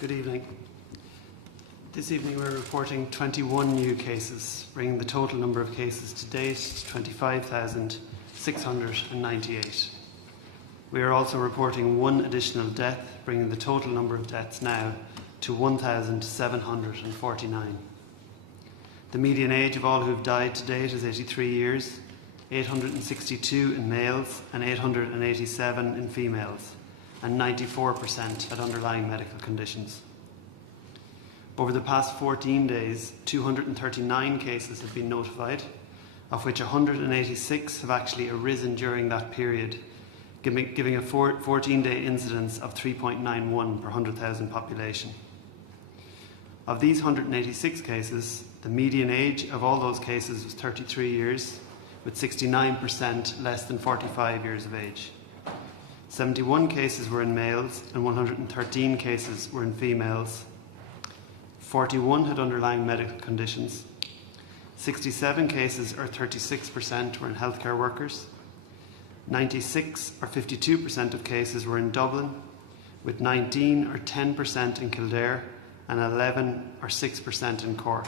Good evening. This evening we're reporting 21 new cases, bringing the total number of cases to date to 25,698. We are also reporting one additional death, bringing the total number of deaths now to 1,749. The median age of all who have died to date is 83 years, 862 in males and 887 in females, and 94% had underlying medical conditions. Over the past 14 days, 239 cases have been notified, of which 186 have actually arisen during that period, giving a 14-day incidence of 3.91 per 100,000 population. Of these 186 cases, the median age of all those cases was 33 years, with 69% less than 45 years of age. 71 cases were in males and 113 cases were in females. 41 had underlying medical conditions. 67 cases, or 36%, were in healthcare workers. 96, or 52% of cases, were in Dublin, with 19, or 10%, in Kildare and 11, or 6%, in Cork.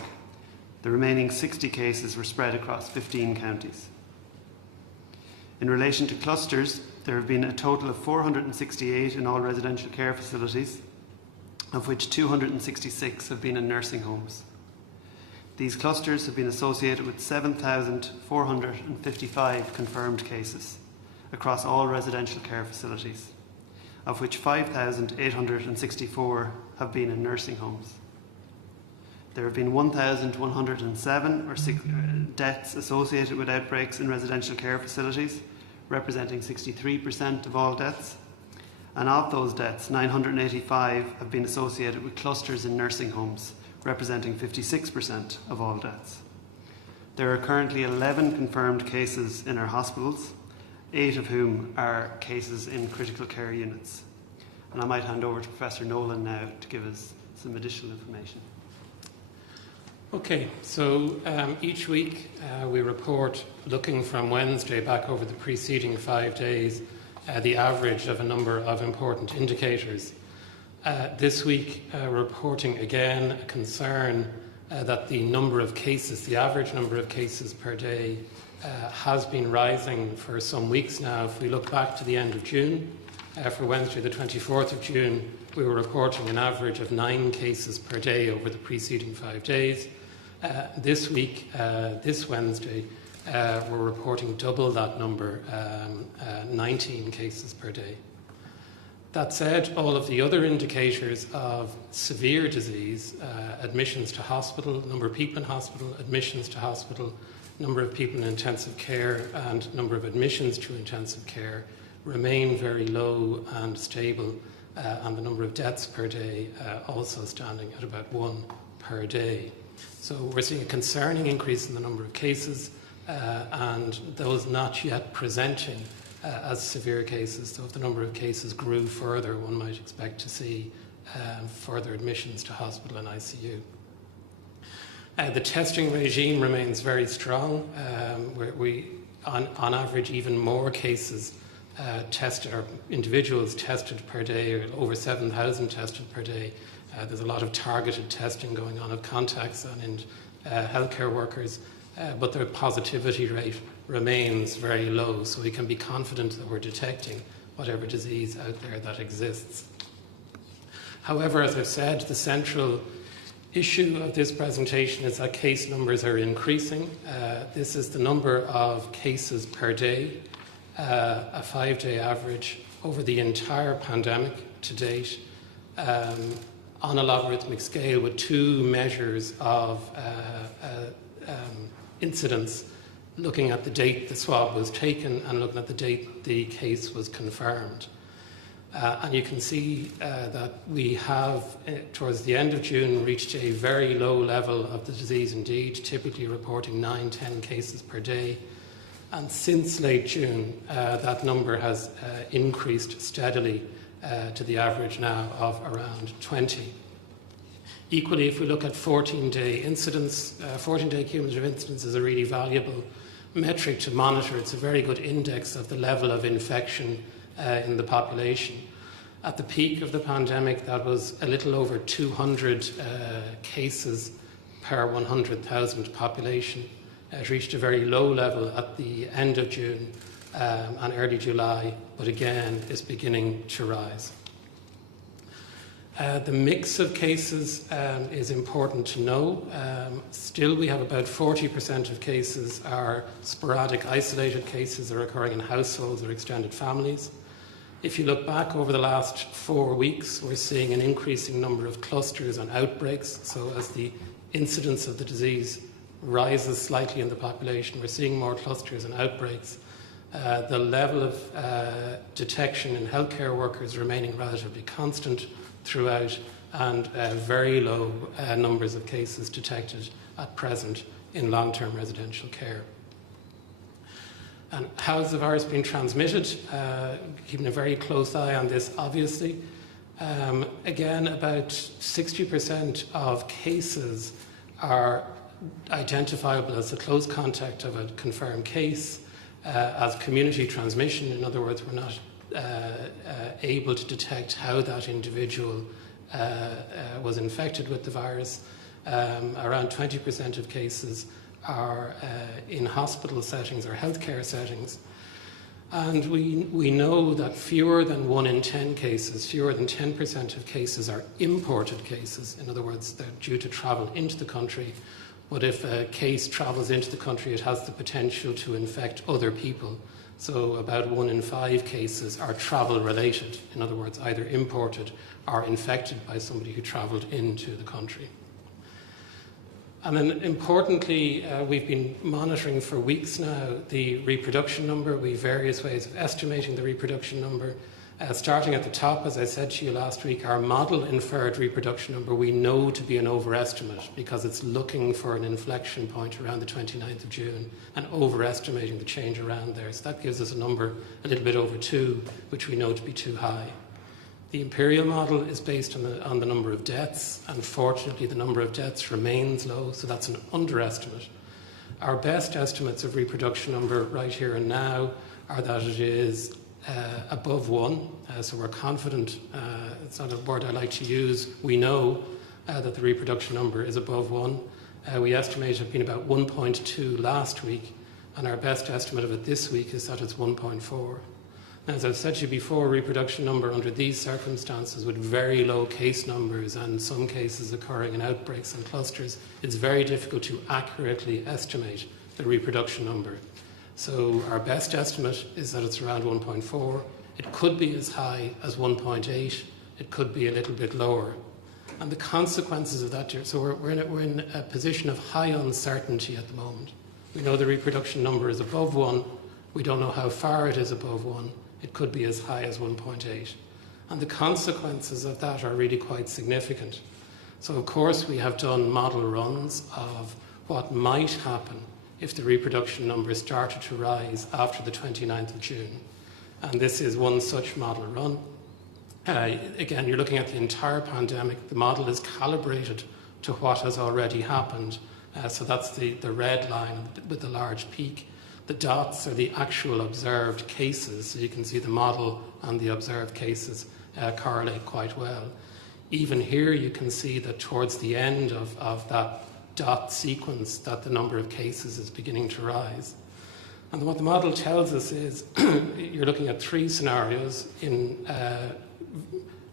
The remaining 60 cases were spread across 15 counties. In relation to clusters, there have been a total of 468 in all residential care facilities, of which 266 have been in nursing homes. These clusters have been associated with 7,455 confirmed cases across all residential care facilities, of which 5,864 have been in nursing homes. There have been 1,107 deaths associated with outbreaks in residential care facilities, representing 63% of all deaths. And of those deaths, 985 have been associated with clusters in nursing homes, representing 56% of all deaths. There are currently 11 confirmed cases in our hospitals, 8 of whom are cases in critical care units. And I might hand over to Professor Nolan now to give us some additional information. Okay, so each week we report, looking from Wednesday back over the preceding 5 days, the average of a number of important indicators. This week we're reporting again a concern that the number of cases, the average number of cases per day, has been rising for some weeks now. If we look back to the end of June, for Wednesday the 24th of June, we were reporting an average of 9 cases per day over the preceding 5 days. This week, this Wednesday, we're reporting double that number, 19 cases per day. That said, all of the other indicators of severe disease, admissions to hospital, number of people in hospital, admissions to hospital, number of people in intensive care, and number of admissions to intensive care, remain very low and stable, and the number of deaths per day also standing at about 1 per day. So we're seeing a concerning increase in the number of cases, and those not yet presenting as severe cases. So if the number of cases grew further, one might expect to see further admissions to hospital and ICU. The testing regime remains very strong. We on average, even more cases tested, or individuals tested per day, or over 7,000 tested per day. There's a lot of targeted testing going on of contacts and in healthcare workers, but their positivity rate remains very low, so we can be confident that we're detecting whatever disease out there that exists. However, as I've said, the central issue of this presentation is that case numbers are increasing. This is the number of cases per day, a 5-day average over the entire pandemic to date, on a logarithmic scale with 2 measures of incidence, looking at the date the swab was taken and looking at the date the case was confirmed. And you can see that we have, towards the end of June, reached a very low level of the disease indeed, typically reporting 9-10 cases per day. And since late June, that number has increased steadily to the average now of around 20. Equally, if we look at 14-day incidence, 14-day cumulative incidence is a really valuable metric to monitor. It's a very good index of the level of infection in the population. At the peak of the pandemic, that was a little over 200 cases per 100,000 population. It reached a very low level at the end of June and early July, but again is beginning to rise. The mix of cases is important to know. Still, we have about 40% of cases are sporadic, isolated cases that are occurring in households or extended families. If you look back over the last 4 weeks, we're seeing an increasing number of clusters and outbreaks. So as the incidence of the disease rises slightly in the population, we're seeing more clusters and outbreaks. The level of detection in healthcare workers remaining relatively constant throughout, and very low numbers of cases detected at present in long-term residential care. And how has the virus been transmitted? Keeping a very close eye on this, obviously. Again, about 60% of cases are identifiable as a close contact of a confirmed case, as community transmission. In other words, we're not able to detect how that individual was infected with the virus. Around 20% of cases are in hospital settings or healthcare settings. And we know that fewer than 1 in 10 cases, fewer than 10% of cases are imported cases. In other words, they're due to travel into the country. But if a case travels into the country, it has the potential to infect other people. So about 1 in 5 cases are travel related. In other words, either imported or infected by somebody who travelled into the country. And then importantly, we've been monitoring for weeks now the reproduction number. We have various ways of estimating the reproduction number. Starting at the top, as I said to you last week, our model inferred reproduction number we know to be an overestimate because it's looking for an inflection point around the 29th of June and overestimating the change around there. So that gives us a number a little bit over 2, which we know to be too high. The imperial model is based on the number of deaths, and fortunately the number of deaths remains low, so that's an underestimate. Our best estimates of reproduction number right here and now are that it is above 1, so we're confident, it's not a word I like to use, we know that the reproduction number is above 1. We estimate it had been about 1.2 last week, and our best estimate of it this week is that it's 1.4. As I've said to you before, reproduction number under these circumstances with very low case numbers and some cases occurring in outbreaks and clusters, it's very difficult to accurately estimate the reproduction number. So our best estimate is that it's around 1.4. It could be as high as 1.8. It could be a little bit lower. And the consequences of that, so we're in a position of high uncertainty at the moment. We know the reproduction number is above 1. We don't know how far it is above 1. It could be as high as 1.8. And the consequences of that are really quite significant. So of course we have done model runs of what might happen if the reproduction numbers started to rise after the 29th of June. And this is one such model run. Again, you're looking at the entire pandemic. The model is calibrated to what has already happened. So that's the red line with the large peak. The dots are the actual observed cases. So you can see the model and the observed cases correlate quite well. Even here you can see that towards the end of that dot sequence that the number of cases is beginning to rise. And what the model tells us is you're looking at 3 scenarios. In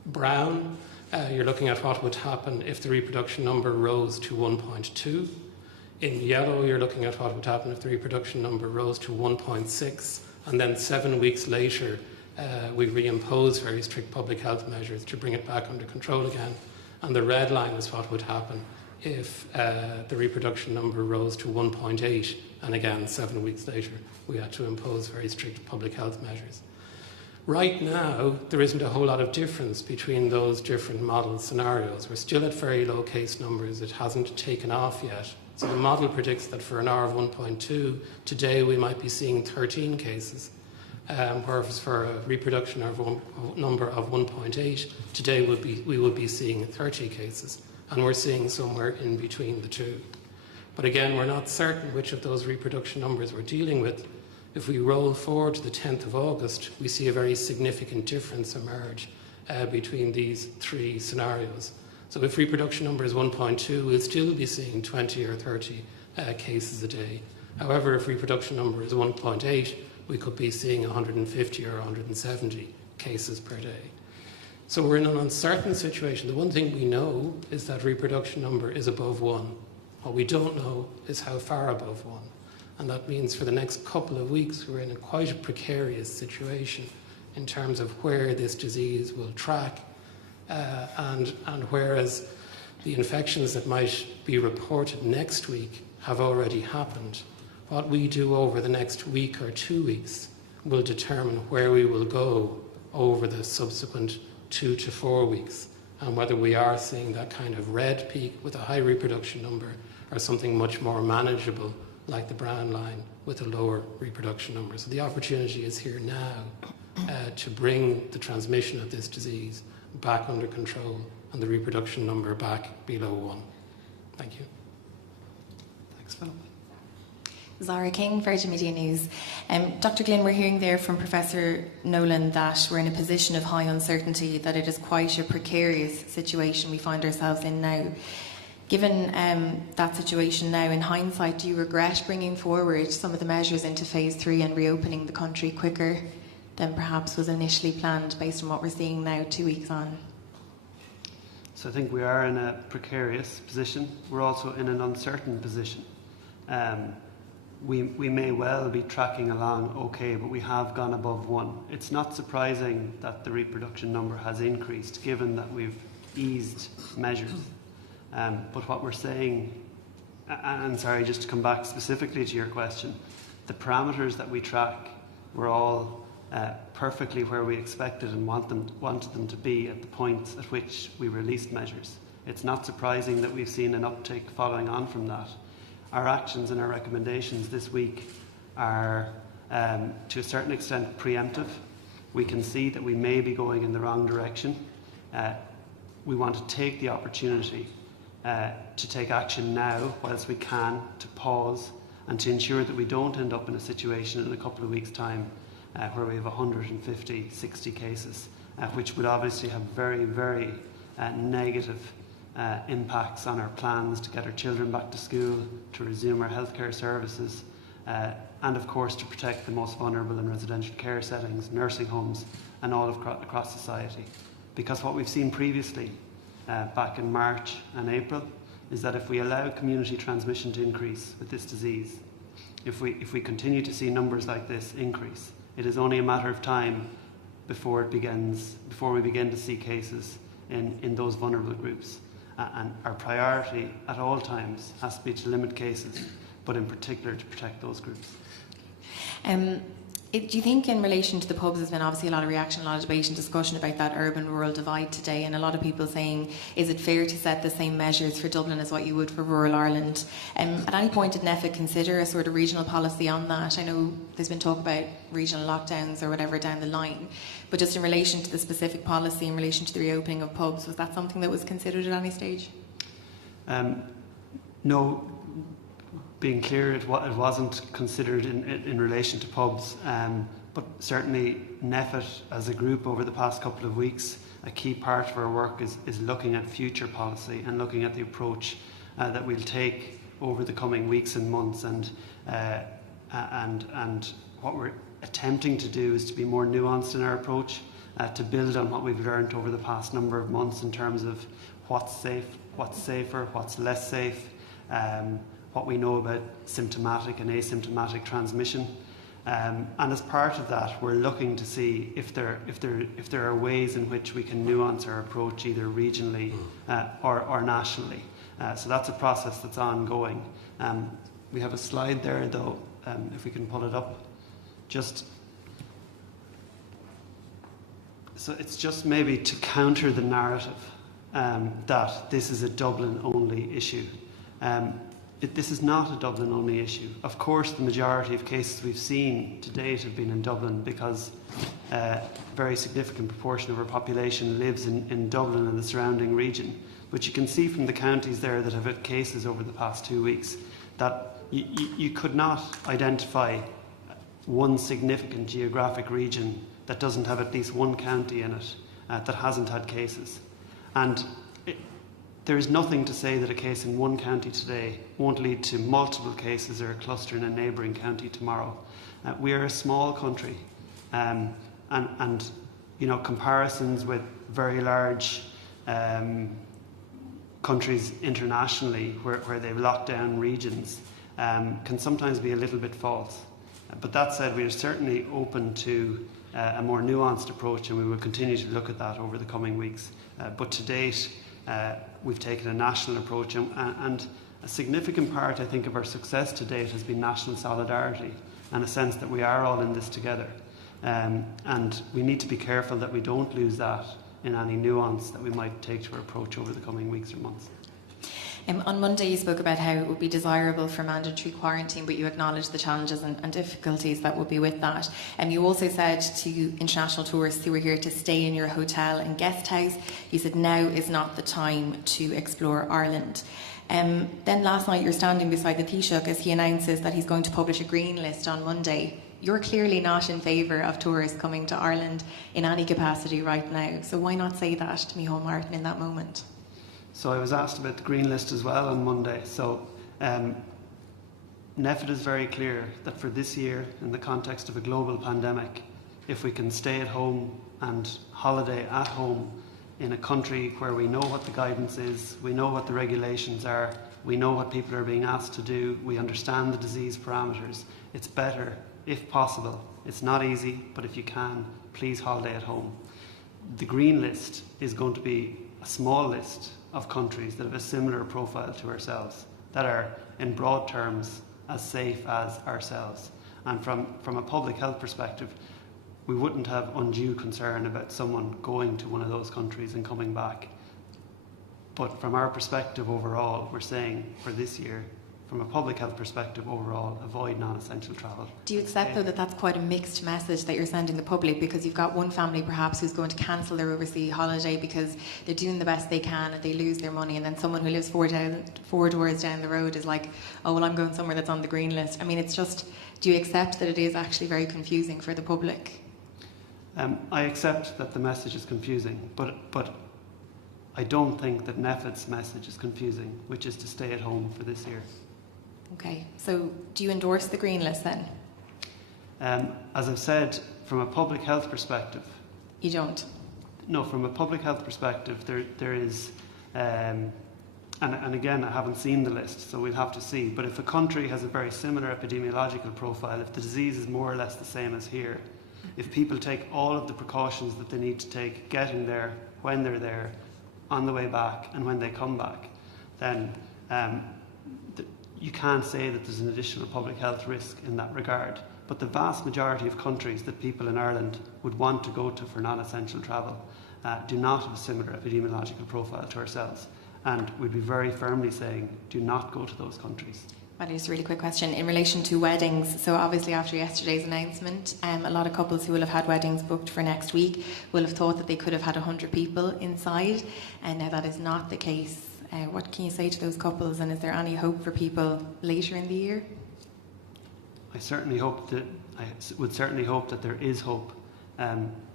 brown, you're looking at what would happen if the reproduction number rose to 1.2. In yellow, you're looking at what would happen if the reproduction number rose to 1.6. And then 7 weeks later, we reimpose very strict public health measures to bring it back under control again. And the red line is what would happen if the reproduction number rose to 1.8, and again 7 weeks later we had to impose very strict public health measures. Right now there isn't a whole lot of difference between those different model scenarios. We're still at very low case numbers. It hasn't taken off yet. So the model predicts that for an R of 1.2 today we might be seeing 13 cases, whereas for a reproduction number of 1.8 today we would be seeing 30 cases. And we're seeing somewhere in between the two. But again, we're not certain which of those reproduction numbers we're dealing with. If we roll forward to the 10th of August, we see a very significant difference emerge between these three scenarios. So if reproduction number is 1.2, we'll still be seeing 20 or 30 cases a day. However, if reproduction number is 1.8, we could be seeing 150 or 170 cases per day. So we're in an uncertain situation. The one thing we know is that reproduction number is above 1. What we don't know is how far above 1. And that means for the next couple of weeks we're in quite a precarious situation in terms of where this disease will track, and whereas the infections that might be reported next week have already happened, what we do over the next week or 2 weeks will determine where we will go over the subsequent 2 to 4 weeks, and whether we are seeing that kind of red peak with a high reproduction number or something much more manageable like the brown line with a lower reproduction number. So the opportunity is here now to bring the transmission of this disease back under control and the reproduction number back below 1. Thank you. Thanks, Philip. Zara King, Virgin Media News. Dr. Glynn, we're hearing there from Professor Nolan that we're in a position of high uncertainty, that it is quite a precarious situation we find ourselves in now. Given that situation now, in hindsight, do you regret bringing forward some of the measures into phase 3 and reopening the country quicker than perhaps was initially planned based on what we're seeing now 2 weeks on? So I think we are in a precarious position. We're also in an uncertain position. We may well be tracking along okay, but we have gone above 1. It's not surprising that the reproduction number has increased, given that we've eased measures. But what we're saying, and sorry, just to come back specifically to your question, the parameters that we track were all perfectly where we expected and wanted them to be at the point at which we released measures. It's not surprising that we've seen an uptick following on from that. Our actions and our recommendations this week are, to a certain extent, preemptive. We can see that we may be going in the wrong direction. We want to take the opportunity to take action now whilst we can, to pause and to ensure that we don't end up in a situation in a couple of weeks' time where we have 150, 60 cases, which would obviously have very, very negative impacts on our plans to get our children back to school, to resume our healthcare services, and of course to protect the most vulnerable in residential care settings, nursing homes, and all across society. Because what we've seen previously, back in March and April, is that if we allow community transmission to increase with this disease, if we continue to see numbers like this increase, it is only a matter of time before we begin to see cases in those vulnerable groups. And our priority at all times has to be to limit cases, but in particular to protect those groups. Do you think in relation to the pubs, there's been obviously a lot of reaction, a lot of debate and discussion about that urban-rural divide today, and a lot of people saying, is it fair to set the same measures for Dublin as what you would for rural Ireland? At any point did NEFA consider a sort of regional policy on that? I know there's been talk about regional lockdowns or whatever down the line, but just in relation to the specific policy in relation to the reopening of pubs, was that something that was considered at any stage? No. Being clear, it wasn't considered in relation to pubs, but certainly NEFIT as a group over the past couple of weeks, a key part of our work is looking at future policy and looking at the approach that we'll take over the coming weeks and months, and what we're attempting to do is to be more nuanced in our approach, to build on what we've learned over the past number of months in terms of what's safe, what's safer, what's less safe, what we know about symptomatic and asymptomatic transmission, and as part of that, we're looking to see if there are ways in which we can nuance our approach either regionally or nationally. So that's a process that's ongoing. We have a slide there, though, if we can pull it up. So it's just maybe to counter the narrative that this is a Dublin-only issue. This is not a Dublin-only issue. Of course, the majority of cases we've seen to date have been in Dublin because a very significant proportion of our population lives in Dublin and the surrounding region. But you can see from the counties there that have had cases over the past 2 weeks that you could not identify one significant geographic region that doesn't have at least one county in it that hasn't had cases. And there is nothing to say that a case in one county today won't lead to multiple cases or a cluster in a neighbouring county tomorrow. We are a small country, and comparisons with very large countries internationally where they've locked down regions can sometimes be a little bit false. But that said, we are certainly open to a more nuanced approach, and we will continue to look at that over the coming weeks. But to date, we've taken a national approach, and a significant part, I think, of our success to date has been national solidarity and a sense that we are all in this together. And we need to be careful that we don't lose that in any nuance that we might take to our approach over the coming weeks or months. On Monday you spoke about how it would be desirable for mandatory quarantine, but you acknowledged the challenges and difficulties that would be with that. And you also said to international tourists who were here to stay in your hotel and guest house, you said now is not the time to explore Ireland. Then last night you're standing beside the Taoiseach as he announces that he's going to publish a green list on Monday. You're clearly not in favour of tourists coming to Ireland in any capacity right now, so why not say that to Micheál Martin in that moment? So I was asked about the green list as well on Monday. So NEFID is very clear that for this year, in the context of a global pandemic, if we can stay at home and holiday at home in a country where we know what the guidance is, we know what the regulations are, we know what people are being asked to do, we understand the disease parameters, it's better, if possible. It's not easy, but if you can, please holiday at home. The green list is going to be a small list of countries that have a similar profile to ourselves, that are, in broad terms, as safe as ourselves. And from a public health perspective, we wouldn't have undue concern about someone going to one of those countries and coming back. But from our perspective overall, we're saying for this year, from a public health perspective overall, avoid non-essential travel. Do you accept, though, that that's quite a mixed message that you're sending the public, because you've got one family perhaps who's going to cancel their overseas holiday because they're doing the best they can and they lose their money, and then someone who lives four doors down the road is like, oh, well, I'm going somewhere that's on the green list. I mean, it's just, do you accept that it is actually very confusing for the public? I accept that the message is confusing, but I don't think that NEFID's message is confusing, which is to stay at home for this year. Okay, so do you endorse the green list then? As I've said, from a public health perspective... You don't? No, from a public health perspective, there is... and again, I haven't seen the list, so we'll have to see. But if a country has a very similar epidemiological profile, if the disease is more or less the same as here, if people take all of the precautions that they need to take, getting there, when they're there, on the way back, and when they come back, then you can't say that there's an additional public health risk in that regard. But the vast majority of countries that people in Ireland would want to go to for non-essential travel do not have a similar epidemiological profile to ourselves. And we'd be very firmly saying, do not go to those countries. Well, just a really quick question in relation to weddings. So obviously after yesterday's announcement, a lot of couples who will have had weddings booked for next week will have thought that they could have had 100 people inside, and now that is not the case. What can you say to those couples, and is there any hope for people later in the year? I would certainly hope that there is hope.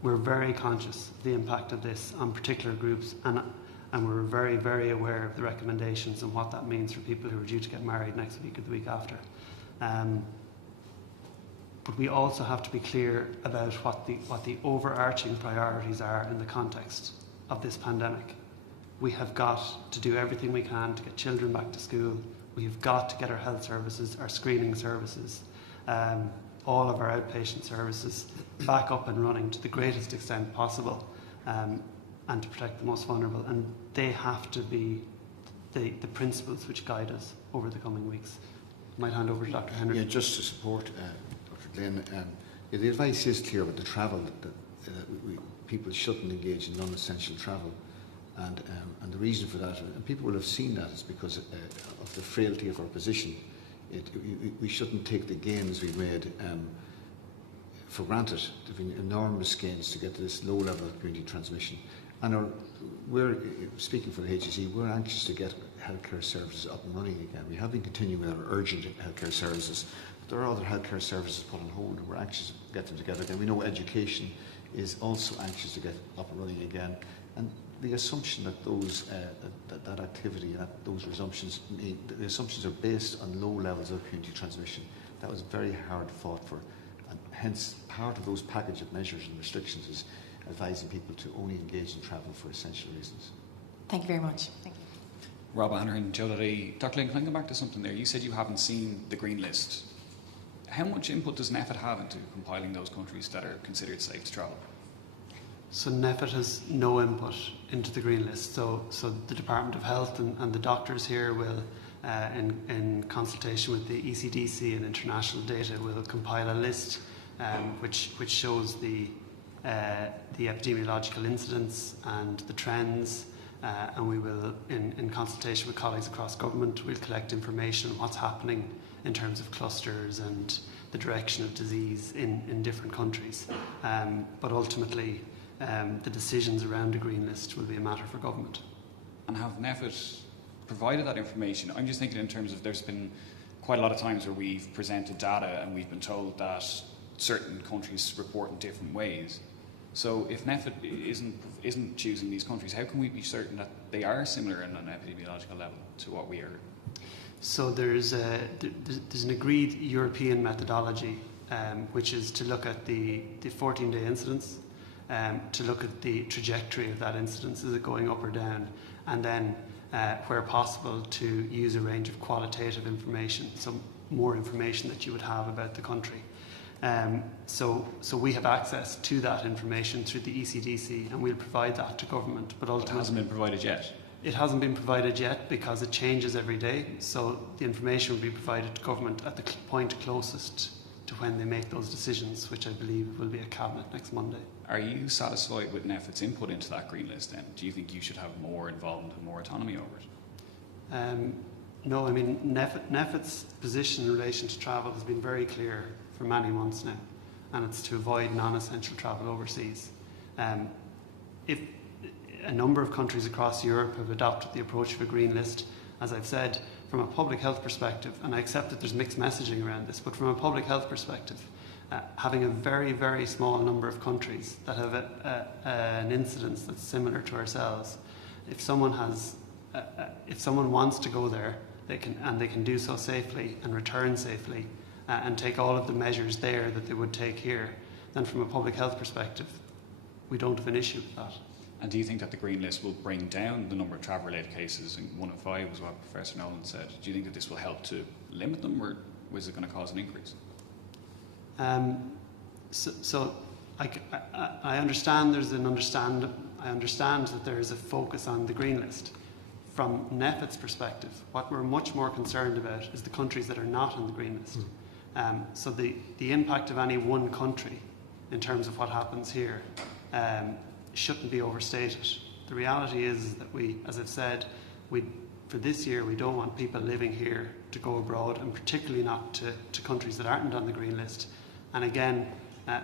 We're very conscious of the impact of this on particular groups, and we're very, very aware of the recommendations and what that means for people who are due to get married next week or the week after. But we also have to be clear about what the overarching priorities are in the context of this pandemic. We have got to do everything we can to get children back to school. We have got to get our health services, our screening services, all of our outpatient services back up and running to the greatest extent possible, and to protect the most vulnerable. And they have to be the principles which guide us over the coming weeks. I might hand over to Dr. Henry. Yeah, just to support Dr. Glenn, the advice is clear with the travel, that people shouldn't engage in non-essential travel. And the reason for that, and people will have seen that, is because of the frailty of our position. We shouldn't take the gains we've made for granted. There have been enormous gains to get to this low level of community transmission. And we're speaking for the HSE, we're anxious to get healthcare services up and running again. We have been continuing with our urgent healthcare services, but there are other healthcare services put on hold, and we're anxious to get them together again. We know education is also anxious to get up and running again. And the assumption that those that activity and those resumptions, the assumptions are based on low levels of community transmission. That was very hard fought for, and hence part of those package of measures and restrictions is advising people to only engage in travel for essential reasons. Thank you very much. Thank you. Rob Hanrahan, Joe Larry. Dr. Lane, can I come back to something there? You said you haven't seen the green list. How much input does NEFIT have into compiling those countries that are considered safe to travel? So NEFIT has no input into the green list. So the Department of Health and the doctors here will, in consultation with the ECDC and international data, will compile a list which shows the epidemiological incidence and the trends, and we will, in consultation with colleagues across government, we'll collect information on what's happening in terms of clusters and the direction of disease in different countries. But ultimately, the decisions around the green list will be a matter for government. And have NEFIT provided that information? I'm just thinking in terms of, there's been quite a lot of times where we've presented data and we've been told that certain countries report in different ways. So if NEFIT isn't choosing these countries, how can we be certain that they are similar on an epidemiological level to what we are? So there's an agreed European methodology, which is to look at the 14-day incidence, to look at the trajectory of that incidence, is it going up or down, and then where possible to use a range of qualitative information, so more information that you would have about the country. So we have access to that information through the ECDC, and we'll provide that to government. But ultimately, It hasn't been provided yet. It hasn't been provided yet because it changes every day. So the information will be provided to government at the point closest to when they make those decisions, which I believe will be a cabinet next Monday. Are you satisfied with NEFIT's input into that green list then? Do you think you should have more involvement and more autonomy over it? No, I mean, NEFIT's position in relation to travel has been very clear for many months now, and it's to avoid non-essential travel overseas. If a number of countries across Europe have adopted the approach of a green list, as I've said, from a public health perspective, and I accept that there's mixed messaging around this, but from a public health perspective, having a very, very small number of countries that have an incidence that's similar to ourselves, if someone wants to go there, they can do so safely and return safely, and take all of the measures there that they would take here, then from a public health perspective, we don't have an issue with that. And do you think that the green list will bring down the number of travel-related cases? And 1 in 5 was what Professor Nolan said. Do you think that this will help to limit them, or is it going to cause an increase? So I understand I understand that there is a focus on the green list. From NEFIT's perspective, what we're much more concerned about is the countries that are not on the green list. So the impact of any one country in terms of what happens here shouldn't be overstated. The reality is that we, as I've said, for this year we don't want people living here to go abroad, and particularly not to countries that aren't on the green list. And again,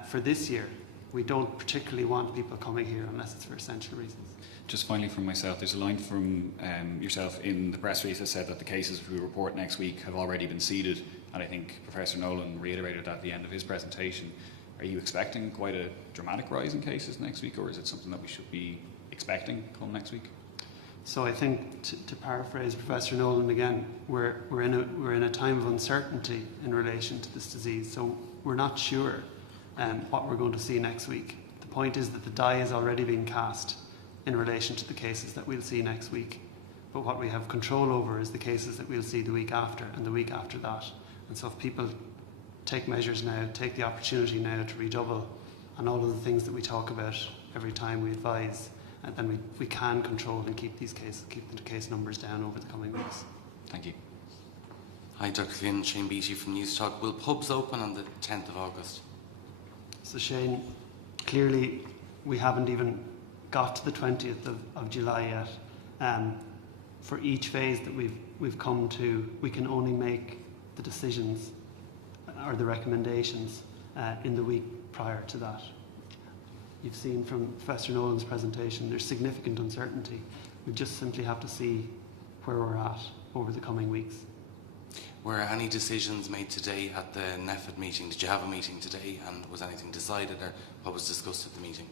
for this year, we don't particularly want people coming here unless it's for essential reasons. Just finally from myself, there's a line from yourself in the press release that said that the cases we report next week have already been seeded, and I think Professor Nolan reiterated that at the end of his presentation. Are you expecting quite a dramatic rise in cases next week, or is it something that we should be expecting come next week? So I think, to paraphrase Professor Nolan again, we're in a time of uncertainty in relation to this disease. So we're not sure what we're going to see next week. The point is that the die is already being cast in relation to the cases that we'll see next week. But what we have control over is the cases that we'll see the week after and the week after that. And so if people take measures now, take the opportunity now to redouble on all of the things that we talk about every time we advise, and then we can control and keep the case numbers down over the coming weeks. Thank you. Hi, Dr. Flynn, Shane Beattie from News Talk. Will pubs open on the 10th of August? So Shane, clearly we haven't even got to the 20th of July yet. For each phase that we've come to, we can only make the decisions or the recommendations in the week prior to that. You've seen from Professor Nolan's presentation, there's significant uncertainty. We just simply have to see where we're at over the coming weeks. Were any decisions made today at the NEFID meeting? Did you have a meeting today, and was anything decided, or what was discussed at the meeting?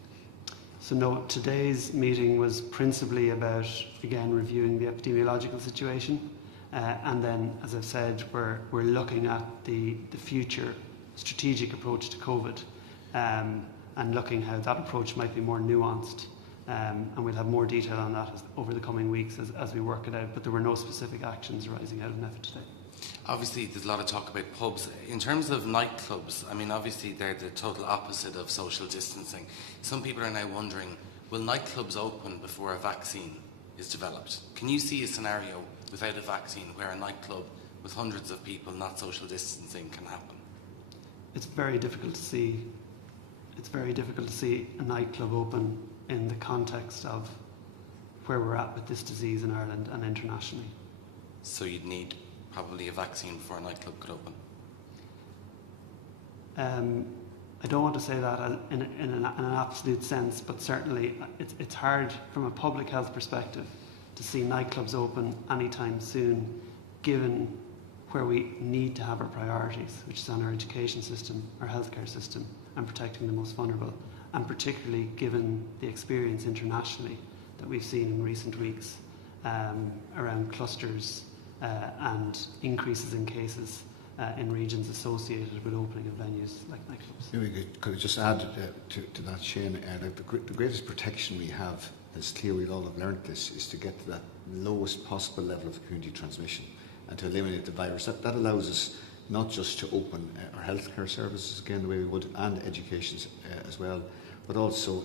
So no, today's meeting was principally about, again, reviewing the epidemiological situation. And then, as I've said, we're looking at the future strategic approach to COVID, and looking how that approach might be more nuanced. And we'll have more detail on that over the coming weeks as we work it out. But there were no specific actions arising out of NEFID today. Obviously, there's a lot of talk about pubs. In terms of nightclubs, I mean, obviously they're the total opposite of social distancing. Some people are now wondering, will nightclubs open before a vaccine is developed? Can you see a scenario without a vaccine where a nightclub with hundreds of people not social distancing can happen? It's very difficult to see. It's very difficult to see a nightclub open in the context of where we're at with this disease in Ireland and internationally. So you'd need probably a vaccine before a nightclub could open? I don't want to say that in an absolute sense, but certainly it's hard from a public health perspective to see nightclubs open anytime soon, given where we need to have our priorities, which is on our education system, our healthcare system, and protecting the most vulnerable, and particularly given the experience internationally that we've seen in recent weeks around clusters and increases in cases in regions associated with opening of venues like nightclubs. Maybe could I just add to that, Shane, the greatest protection we have, it's clear we all have learned this, is to get to that lowest possible level of community transmission and to eliminate the virus. That allows us not just to open our healthcare services again the way we would, and education as well, but also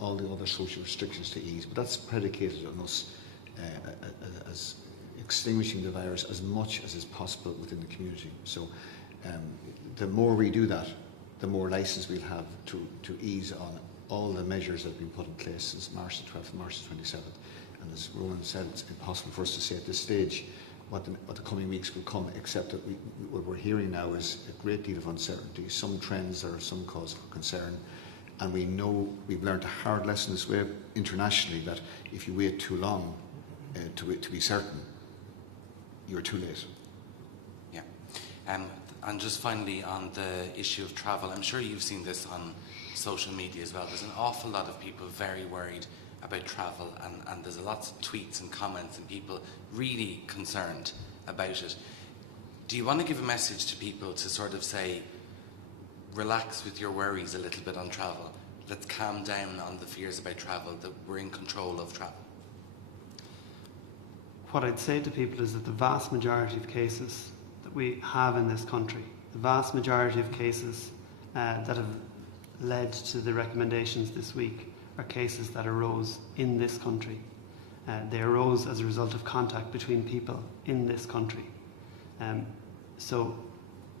all the other social restrictions to ease. But that's predicated on us as extinguishing the virus as much as is possible within the community. So the more we do that, the more license we'll have to ease on all the measures that have been put in place since March the 12th and March the 27th. And as Rowan said, it's impossible for us to say at this stage what the coming weeks will come, except that what we're hearing now is a great deal of uncertainty, some trends that are some cause for concern. And we know we've learned a hard lesson this way internationally, that if you wait too long to be certain, you're too late. Yeah. And just finally on the issue of travel, I'm sure you've seen this on social media as well. There's an awful lot of people very worried about travel, and there's lots of tweets and comments and people really concerned about it. Do you want to give a message to people to sort of say, relax with your worries a little bit on travel, let's calm down on the fears about travel, that we're in control of travel? What I'd say to people is that the vast majority of cases that we have in this country, the vast majority of cases that have led to the recommendations this week are cases that arose in this country. They arose as a result of contact between people in this country. So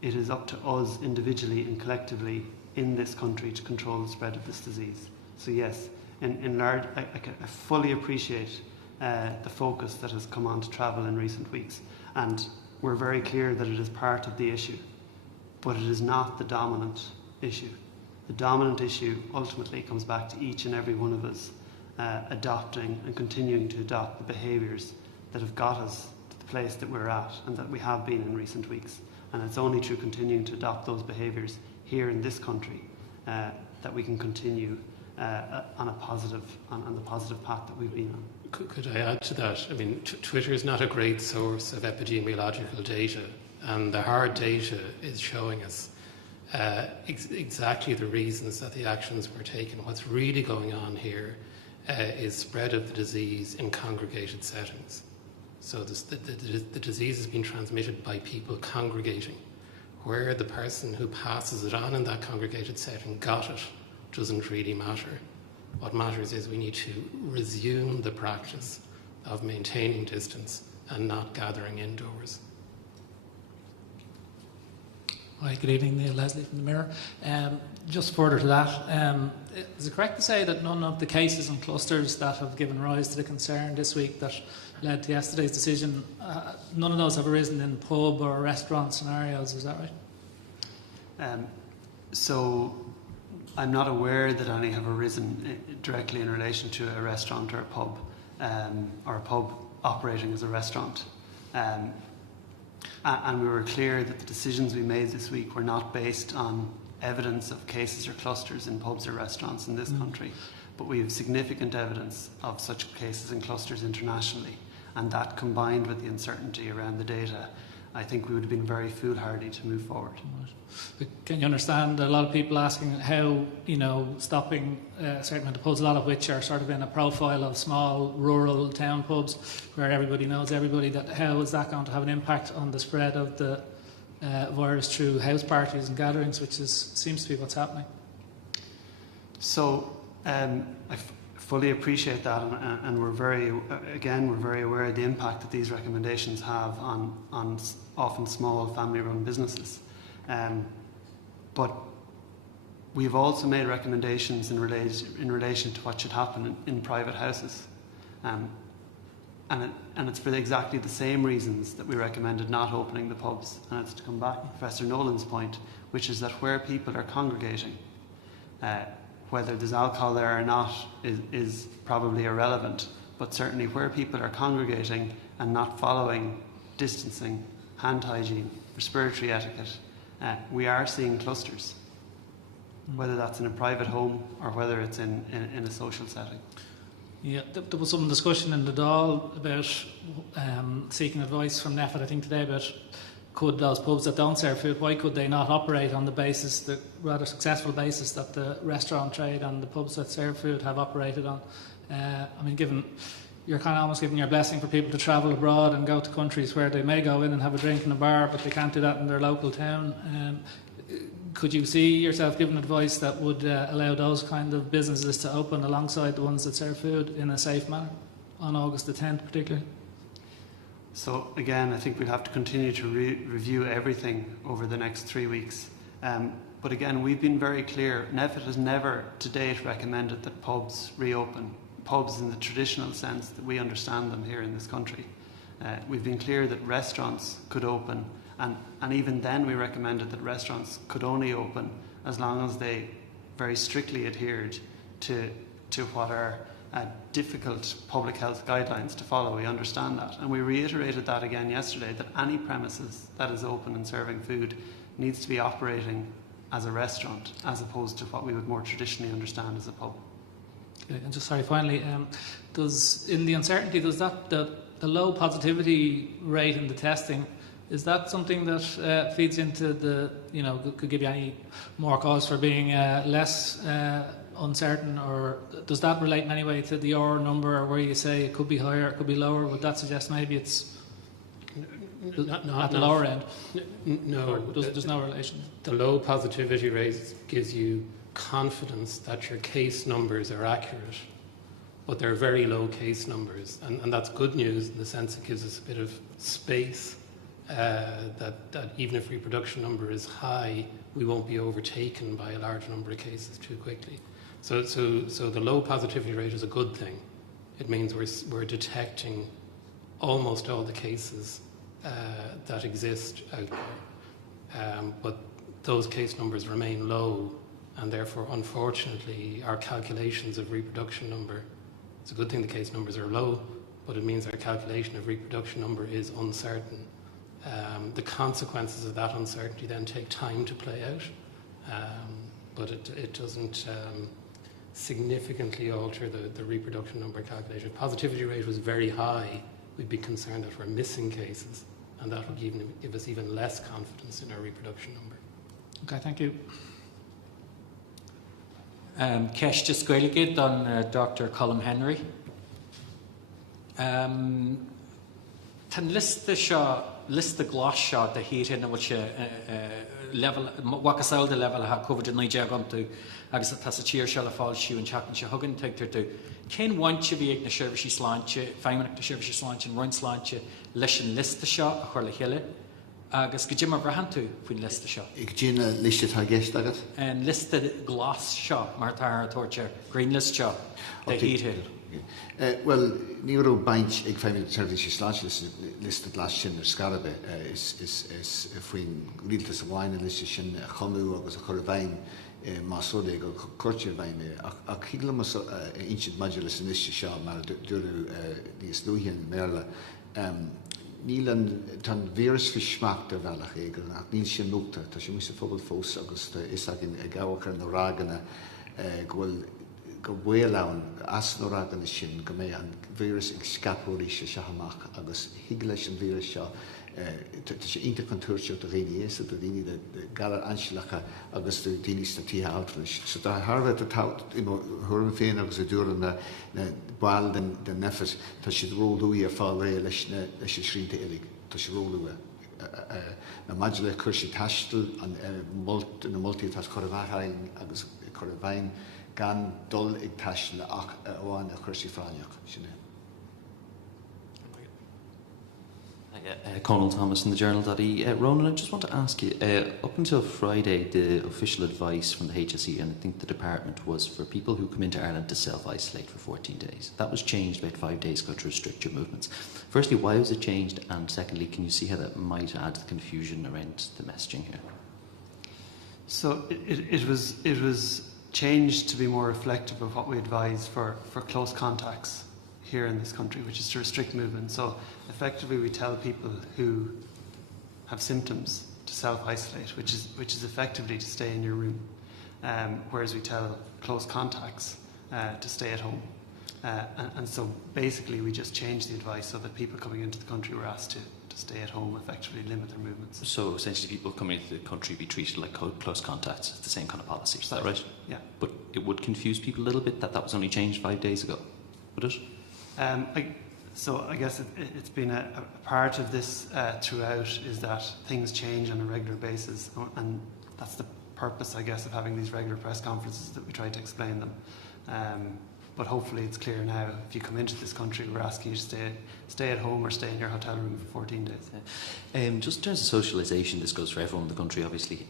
it is up to us individually and collectively in this country to control the spread of this disease. So yes, in large, I fully appreciate the focus that has come on to travel in recent weeks, and we're very clear that it is part of the issue, but it is not the dominant issue. The dominant issue ultimately comes back to each and every one of us adopting and continuing to adopt the behaviours that have got us to the place that we're at and that we have been in recent weeks. And it's only through continuing to adopt those behaviours here in this country that we can continue on the positive path that we've been on. Could I add to that? I mean, Twitter is not a great source of epidemiological data, and the hard data is showing us exactly the reasons that the actions were taken. What's really going on here is spread of the disease in congregated settings. So the disease has been transmitted by people congregating. Where the person who passes it on in that congregated setting got it doesn't really matter. What matters is we need to resume the practice of maintaining distance and not gathering indoors. Hi, good evening, Neil Leslie from the Mirror. Just further to that, is it correct to say that none of the cases and clusters that have given rise to the concern this week that led to yesterday's decision, none of those have arisen in pub or restaurant scenarios, is that right? So I'm not aware that any have arisen directly in relation to a restaurant or a pub operating as a restaurant. And we were clear that the decisions we made this week were not based on evidence of cases or clusters in pubs or restaurants in this country, but we have significant evidence of such cases and clusters internationally. And that, combined with the uncertainty around the data, I think we would have been very foolhardy to move forward. But can you understand a lot of people asking how, stopping certain amount of pubs, a lot of which are sort of in a profile of small rural town pubs where everybody knows everybody, that how is that going to have an impact on the spread of the virus through house parties and gatherings, which seems to be what's happening? So I fully appreciate that, and we're very aware of the impact that these recommendations have on often small family-run businesses. But we've also made recommendations in relation to what should happen in private houses. And it's for exactly the same reasons that we recommended not opening the pubs. And it's to come back to Professor Nolan's point, which is that where people are congregating, whether there's alcohol there or not is probably irrelevant, but certainly where people are congregating and not following distancing, hand hygiene, respiratory etiquette, we are seeing clusters, whether that's in a private home or whether it's in a social setting. Yeah, there was some discussion in the Dáil about seeking advice from NEFIT, I think today, about could those pubs that don't serve food, why could they not operate on the basis, the rather successful basis that the restaurant trade and the pubs that serve food have operated on? Given you're kind of almost giving your blessing for people to travel abroad and go to countries where they may go in and have a drink in a bar, but they can't do that in their local town. Could you see yourself giving advice that would allow those kind of businesses to open alongside the ones that serve food in a safe manner on August the 10th particularly? So again, I think we'll have to continue to review everything over the next 3 weeks. But again, we've been very clear. NEFIT has never to date recommended that pubs reopen. Pubs in the traditional sense that we understand them here in this country. We've been clear that restaurants could open, and even then we recommended that restaurants could only open as long as they very strictly adhered to what are difficult public health guidelines to follow. We understand that, and we reiterated that again yesterday, that any premises that is open and serving food needs to be operating as a restaurant as opposed to what we would more traditionally understand as a pub. Okay, and just sorry, finally, in the uncertainty, does that the low positivity rate in the testing, is that something that feeds into the, could give you any more cause for being less uncertain, or does that relate in any way to the R number, where you say it could be higher, it could be lower? Would that suggest maybe it's at the lower end? No. There's no relation? The low positivity rate gives you confidence that your case numbers are accurate, but they're very low case numbers, and that's good news in the sense it gives us a bit of space, that even if reproduction number is high, we won't be overtaken by a large number of cases too quickly. So the low positivity rate is a good thing. It means we're detecting almost all the cases that exist out there, but those case numbers remain low, and therefore, unfortunately, our calculations of reproduction number, it's a good thing the case numbers are low, but it means our calculation of reproduction number is uncertain. The consequences of that uncertainty then take time to play out, but it doesn't significantly alter the reproduction number calculation. If positivity rate was very high, we'd be concerned that we're missing cases, and that would give us even less confidence in our reproduction number. Okay, thank you. Ceist just gaeilge don Dr. Colm Henry. Tan list glas seo de hír na bhil level wacasáil de level ha COVID-19 gomtu agus tá sa tíir se le fáil siú an teachan se thugann teagtar tú. Cén bhainte bhí ag na seirbhísí sláinte, feimmeach na seirbhísí sláinte an roinn sláinte leis an lista seo a chuir le chéile, agus go dtí mar brahan tú faoin lista seo. Ag dtíana liste tá gceist agad? An lista glas seo mar tá tóirte green list seo de hír. Well, ní raibh baint ag feimmeach seirbhísí sláinte lista glas sin ar scarabh is faoin rialtas amháin liste sin chumú agus a chur bhain Masóide go chuirte bhaime ach hígla mas inchid maidir leis an liste seo mar dúrú níos nuhíon méle níl an víras fi smacht a bhealach éidir nach níl sin nóta, tá sé musa fóbal fós agus is agin gabhachar na ráganna gohfuil go bhfuilán as nó ráganna sin go mé an víras ag scapúí se sehamach agus hiig leis an víras seo tá sé inta contúirseocht a réine éasa a daoine de galar ansilacha agus do daoine statí outris. So tá Harvard a thurm féin agus a dúra na báil den nefas tá siad róúí a fáil ré leis na srínta ilig. Tá sé róúa. Na maidir le chuir sé taistil na multi tá chorbhain agus chorbhain gan dul ag taistil ach bháin a chuir sé fráineach sinna. Conal Thomas in the Journal.ie. Ronan, I just want to ask you, up until Friday, the official advice from the HSE, and I think the department, was for people who come into Ireland to self-isolate for 14 days. That was changed about 5 days ago to restrict your movements. Firstly, why was it changed? And secondly, can you see how that might add to the confusion around the messaging here? So it was changed to be more reflective of what we advise for close contacts here in this country, which is to restrict movement. So effectively we tell people who have symptoms to self-isolate, which is effectively to stay in your room, whereas we tell close contacts to stay at home. And so basically we just changed the advice so that people coming into the country were asked to stay at home, effectively limit their movements. So essentially people coming into the country be treated like close contacts. It's the same kind of policy, is that right? Yeah. But it would confuse people a little bit that was only changed 5 days ago, would it? So I guess it's been a part of this throughout, is that things change on a regular basis, and that's the purpose, I guess, of having these regular press conferences, that we try to explain them. But hopefully it's clear now. If you come into this country, we're asking you to stay at home or stay in your hotel room for 14 days. Just in terms of socialisation, this goes for everyone in the country, obviously.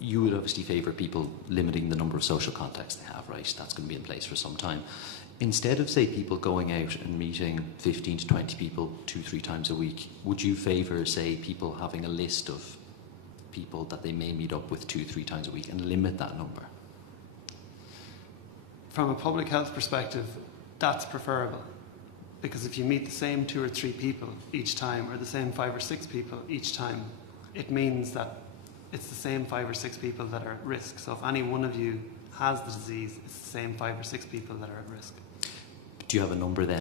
You would obviously favour people limiting the number of social contacts they have, right? That's going to be in place for some time. Instead of, say, people going out and meeting 15 to 20 people 2-3 times a week, would you favour, say, people having a list of people that they may meet up with 2-3 times a week and limit that number? From a public health perspective, that's preferable, because if you meet the same 2 or 3 people each time, or the same 5 or 6 people each time, it means that it's the same 5 or 6 people that are at risk. So if any one of you has the disease, it's the same 5 or 6 people that are at risk. Do you have a number then